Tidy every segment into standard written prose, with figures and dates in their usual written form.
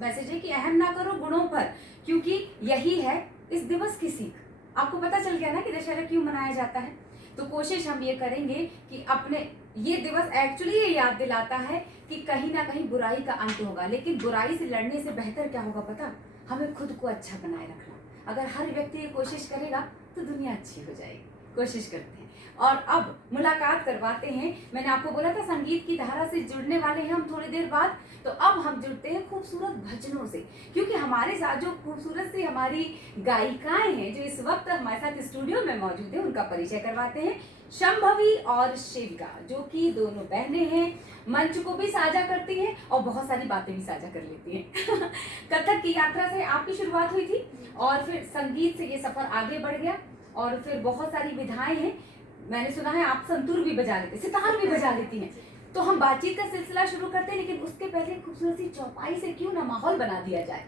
Message है कि अहम ना करो गुणों पर, क्योंकि यही है इस दिवस की सीख। आपको पता चल गया ना कि दशहरा क्यों मनाया जाता है। तो कोशिश हम ये करेंगे कि अपने ये दिवस एक्चुअली ये याद दिलाता है कि कहीं ना कहीं बुराई का अंत होगा, लेकिन बुराई से लड़ने से बेहतर क्या होगा पता, हमें खुद को अच्छा बनाए रखना। अगर हर व्यक्ति ये कोशिश करेगा तो दुनिया अच्छी हो जाएगी। कोशिश करते हैं। और अब मुलाकात करवाते हैं। मैंने आपको बोला था संगीत की धारा से जुड़ने वाले हैं हम थोड़ी देर बाद। तो अब हम जुड़ते हैं खूबसूरत भजनों से, क्योंकि हमारे साथ जो खूबसूरत सी हमारी गायिकाएं हैं जो इस वक्त हमारे साथ स्टूडियो में मौजूद है, उनका परिचय करवाते हैं। शंभवी और शिविका, जो कि दोनों बहनें हैं, मंच को भी साझा करती हैं और बहुत सारी बातें भी साझा कर लेती हैं। कथक की यात्रा से आपकी शुरुआत हुई थी और फिर संगीत से ये सफर आगे बढ़ गया और फिर बहुत सारी विधाएं हैं। मैंने सुना है आप संतूर भी बजा लेते, सितार भी बजा लेती हैं। तो हम बातचीत का सिलसिला शुरू करते हैं, लेकिन उसके पहले खूबसूरत सी चौपाई से क्यों ना माहौल बना दिया जाए।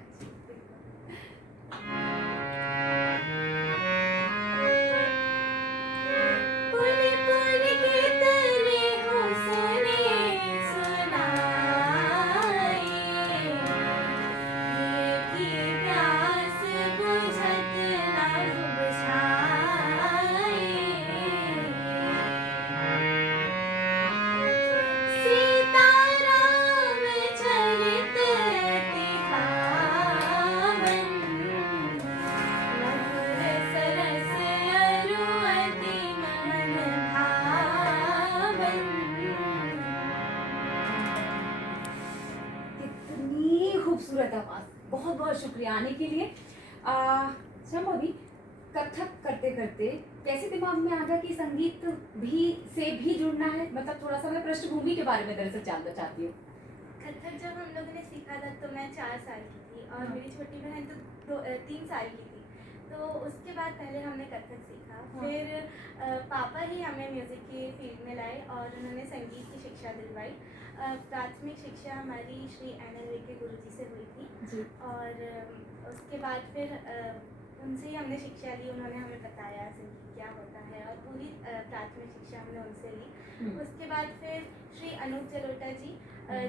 खूबसूरत आवाज, बहुत बहुत शुक्रिया आने के लिए। शंभवी, कथक करते करते कैसे दिमाग में आ गया कि संगीत भी से भी जुड़ना है? मतलब थोड़ा सा मैं पृष्ठभूमि के बारे में दरअसल जानना चाहती हूँ। कथक जब हम लोगों ने सीखा था तो मैं 4 साल की थी और मेरी छोटी बहन तो 3 साल की थी। तो उसके बाद पहले हमने कथक सीखा। फिर पापा ही हमें म्यूज़िक की फील्ड में लाए और उन्होंने संगीत की शिक्षा दिलवाई। प्राथमिक शिक्षा हमारी श्री NLV के गुरुजी से हुई थी और उसके बाद फिर उनसे ही हमने शिक्षा ली। उन्होंने हमें बताया संगीत क्या होता है और पूरी प्राथमिक शिक्षा हमने उनसे ली। उसके बाद फिर श्री अनूप जलोटा जी,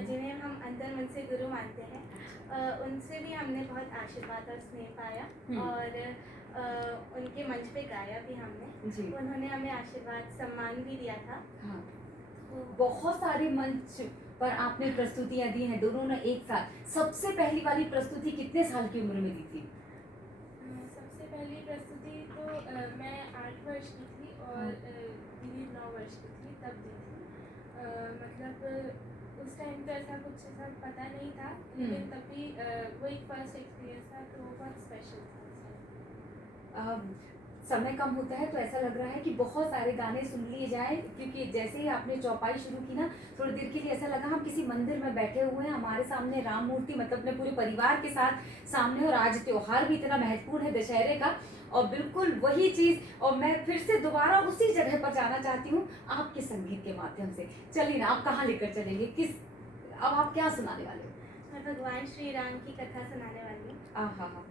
जिन्हें हम अंतर मन से गुरु मानते हैं, उनसे भी हमने बहुत आशीर्वाद और स्नेह पाया और उनके मंच पे गाया भी हमने। उन्होंने हमें आशीर्वाद सम्मान भी दिया था। हाँ। बहुत सारे मंच पर आपने प्रस्तुतियां दी हैं दोनों ने एक साथ। सबसे पहली वाली प्रस्तुति कितने साल की उम्र में दी थी? सबसे पहली प्रस्तुति तो मैं 8 वर्ष की थी और दीदी 9 वर्ष की थी तब दी थी। मतलब उस टाइम तो ऐसा कुछ ऐसा पता नहीं था, लेकिन तब भी वो एक फर्स्ट एक्सपीरियंस था तो वो बहुत स्पेशल था। समय कम होता है तो ऐसा लग रहा है कि बहुत सारे गाने सुन लिए जाएं, क्योंकि जैसे ही आपने चौपाई शुरू की ना, थोड़ी देर के लिए ऐसा लगा हम किसी मंदिर में बैठे हुए हैं, हमारे सामने राम मूर्ति, मतलब अपने पूरे परिवार के साथ सामने, और आज त्योहार भी इतना महत्वपूर्ण है दशहरे का, और बिल्कुल वही चीज़। और मैं फिर से दोबारा उसी जगह पर जाना चाहती हूँ आपके संगीत के माध्यम से। चलिए ना, आप कहाँ लेकर चलेंगे, किस, अब आप क्या सुनाने वाले हो? मैं भगवान श्री राम की कथा सुनाने वाली हूँ। हाँ।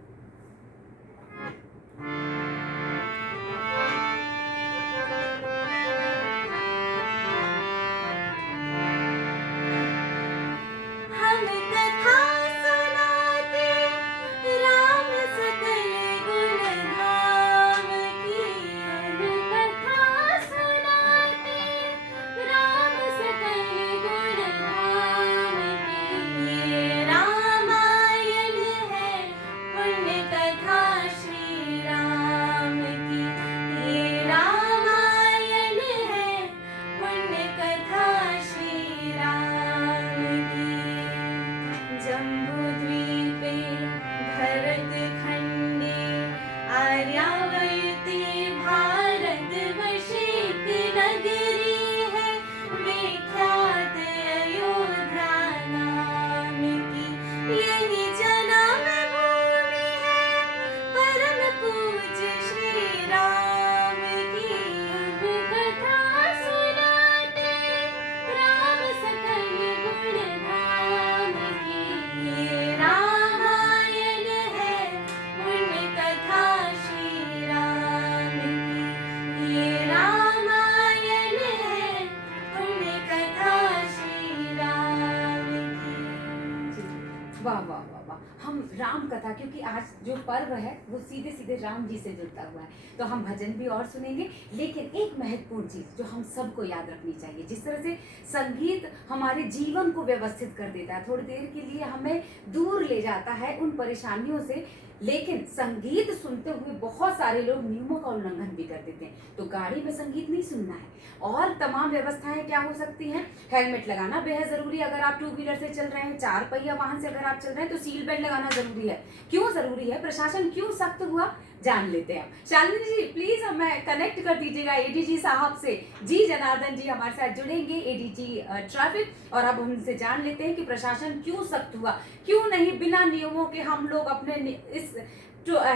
वाह वाह वाह, हुआ, हम राम कथा, क्योंकि आज जो पर्व है वो सीधे सीधे राम जी से जुड़ता हुआ है, तो हम भजन भी और सुनेंगे। लेकिन एक महत्वपूर्ण चीज़ जो हम सबको याद रखनी चाहिए, जिस तरह से संगीत हमारे जीवन को व्यवस्थित कर देता है, थोड़ी देर के लिए हमें दूर ले जाता है उन परेशानियों से, लेकिन संगीत सुनते हुए बहुत सारे लोग नियमों का उल्लंघन भी कर देते हैं। तो गाड़ी में संगीत नहीं सुनना है। और तमाम व्यवस्थाएं क्या हो सकती हैं, हेलमेट लगाना बेहद जरूरी है। अगर आप टू व्हीलर से चल रहे हैं, चार पहिया वाहन से अगर आप चल रहे हैं, तो सीट बेल्ट लगाना जरूरी है। क्यों जरूरी है, प्रशासन क्यों सख्त हुआ, जान लेते हैं। शालिनी जी प्लीज हमें कनेक्ट कर दीजिएगा एडीजी साहब से। जी जनार्दन जी हमारे साथ जुड़ेंगे, एडीजी ट्रैफिक, और अब हम उनसे जान लेते हैं कि प्रशासन क्यों सख्त हुआ, क्यों नहीं बिना नियमों के हम लोग अपने इस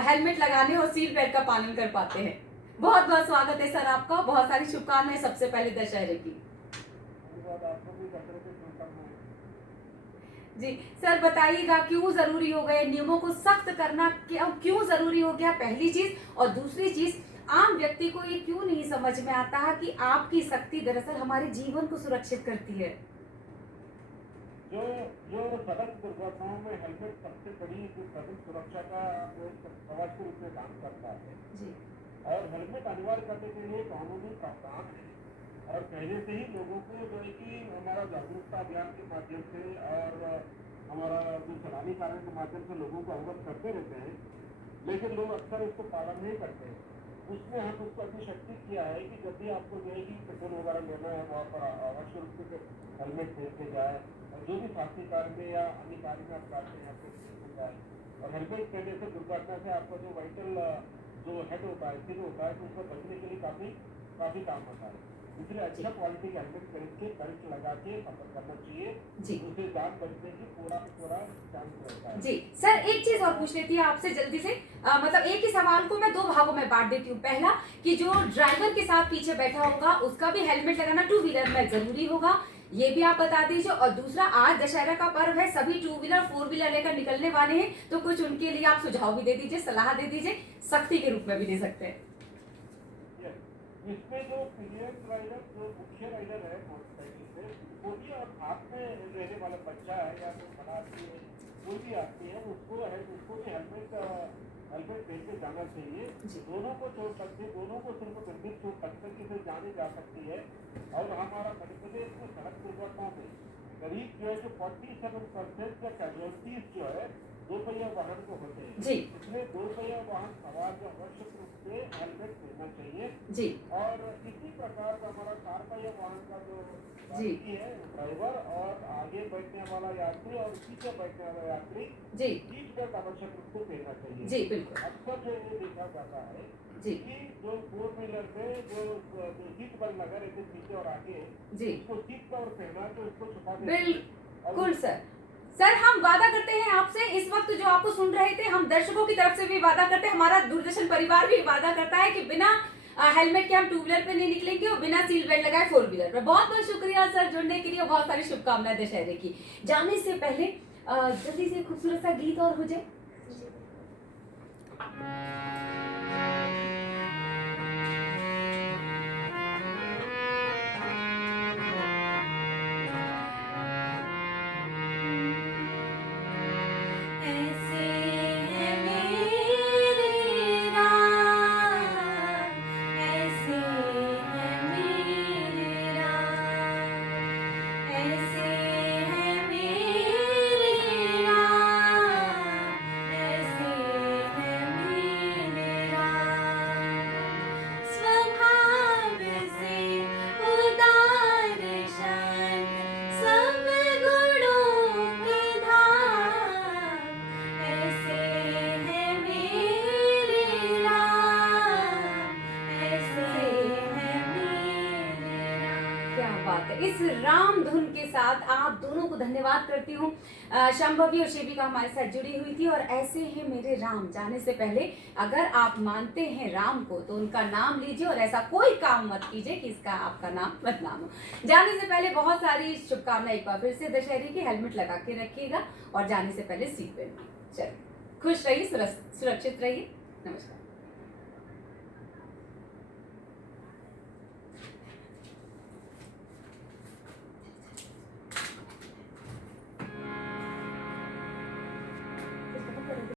हेलमेट लगाने और सीट बेल्ट का पालन कर पाते हैं। बहुत बहुत स्वागत है सर आपका, बहुत सारी शुभकामनाएं सबसे पहले दशहरे की। जी सर बताइएगा क्यों जरूरी हो गए नियमों को सख्त करना, क्यों जरूरी हो गया, पहली चीज। और दूसरी चीज, आम व्यक्ति को ये क्यों नहीं समझ में आता कि आपकी सख्ती दरअसल हमारे जीवन को सुरक्षित करती है। जो जो सड़क दुर्घटनाओं में हेलमेट सबसे बड़ी जो सड़क सुरक्षा का एक कवच के रूप में काम करता है जी। और हेलमेट अनिवार्य करने के लिए कानूनी प्रावधान है। और पहले से ही लोगों को जो है कि हमारा जागरूकता अभियान के माध्यम से और हमारा जो सलानी कार्य के माध्यम से लोगों को अवगत करते रहते हैं, लेकिन लोग अक्सर उसको पालन नहीं करते हैं। उसमें हम उसको अपनी शक्ति किया है कि जब भी आपको जो है कि पेट्रोल वगैरह लेना है, वहाँ पर अवश्य रूप से हेलमेट पहन के जाए, और जो भी शासकीय कार्य में या अन्य कार्य में आप जाते हैं आपको पहन जाए। और हेलमेट पहनने से दुर्घटना से आपका जो वाइटल जो हेड होता है, सिर होता है, तो उसको बचने के लिए काफी काम होता है। इसलिए अच्छा क्वालिटी का हेलमेट पहन के बेल्ट लगा के सफर करना चाहिए जी। उससे जान बचने की पूरा चांस रहता है जी। सर एक चीज और पूछ लेती है आपसे जल्दी से, मतलब एक ही सवाल को मैं दो भागों में बांट देती हूँ। पहला कि जो ड्राइवर के साथ पीछे बैठा होगा उसका भी हेलमेट लगाना टू व्हीलर में जरूरी होगा, ये भी आप बता दीजिए। और दूसरा, आज दशहरा का पर्व है, सभी टू व्हीलर फोर व्हीलर लेकर निकलने वाले हैं, तो कुछ उनके लिए आप सुझाव भी दे दीजिए, सलाह दे दीजिए, सख्ती के रूप में भी दे सकते हैं। इसमें जो पीरियड राइडर, जो मुख्य राइडर है मोटरसाइकिल से, वो भी और हाथ में रहने वाला बच्चा है या कोई बड़ा आदमी है, कोई भी आदमी है, उसको भी हेलमेट पहन के जाना चाहिए। दोनों को चोट लगती है, दोनों को सिर्फ गंभीर चोट लगती है, किसी जाने जा सकती है। और हमारा मध्य प्रदेश में सड़क दुर्घटनाओं में करीब जो है जो 47% या कैजुअलिटीज जो है दो पहिया वाहन को होते हैं जी। इसमें दो पहिया वाहन सवार जो आवश्यक रूप से हेलमेट पहनना चाहिए जी। और इसी प्रकार का हमारा चार पहिया वाहन का जो जी है ड्राइवर और आगे बैठने वाला यात्री और पीछे बैठने वाला यात्री जी सीट बेल्ट आवश्यक रूप से पहनना चाहिए जी बिल्कुल। अक्सर जो ये देखा जाता है जी कि जो फोर व्हीलर में जो सीट बेल्ट लगा रहते पीछे और आगे जी उसको सीट कवर पहना तो उसको छुपा बिल्कुल सर हम वादा करते हैं आपसे, इस वक्त जो आपको सुन रहे थे हम दर्शकों की तरफ से भी वादा करते हैं, हमारा दूरदर्शन परिवार भी वादा करता है कि बिना हेलमेट के हम टू व्हीलर पे नहीं निकलेंगे और बिना सीट बेल्ट लगाए फोर व्हीलर पे। बहुत बहुत शुक्रिया सर जुड़ने के लिए, बहुत सारी शुभकामनाएं दशहरे की। जाने से पहले जल्दी से खूबसूरत सा गीत और हो जाए। इस राम धुन के साथ आप दोनों को धन्यवाद करती हूँ। शांभवी और शिविका हमारे साथ जुड़ी हुई थी। और ऐसे हैं मेरे राम, जाने से पहले अगर आप मानते हैं राम को तो उनका नाम लीजिए और ऐसा कोई काम मत कीजिए कि इसका आपका नाम बदनाम हो। जाने से पहले बहुत सारी शुभकामनाएं एक बार फिर से दशहरे की। हेलमेट लगा के रखिएगा और जाने से पहले सीट बेल्ट। चलिए खुश रहिए, सुरक्षित रहिए। नमस्कार।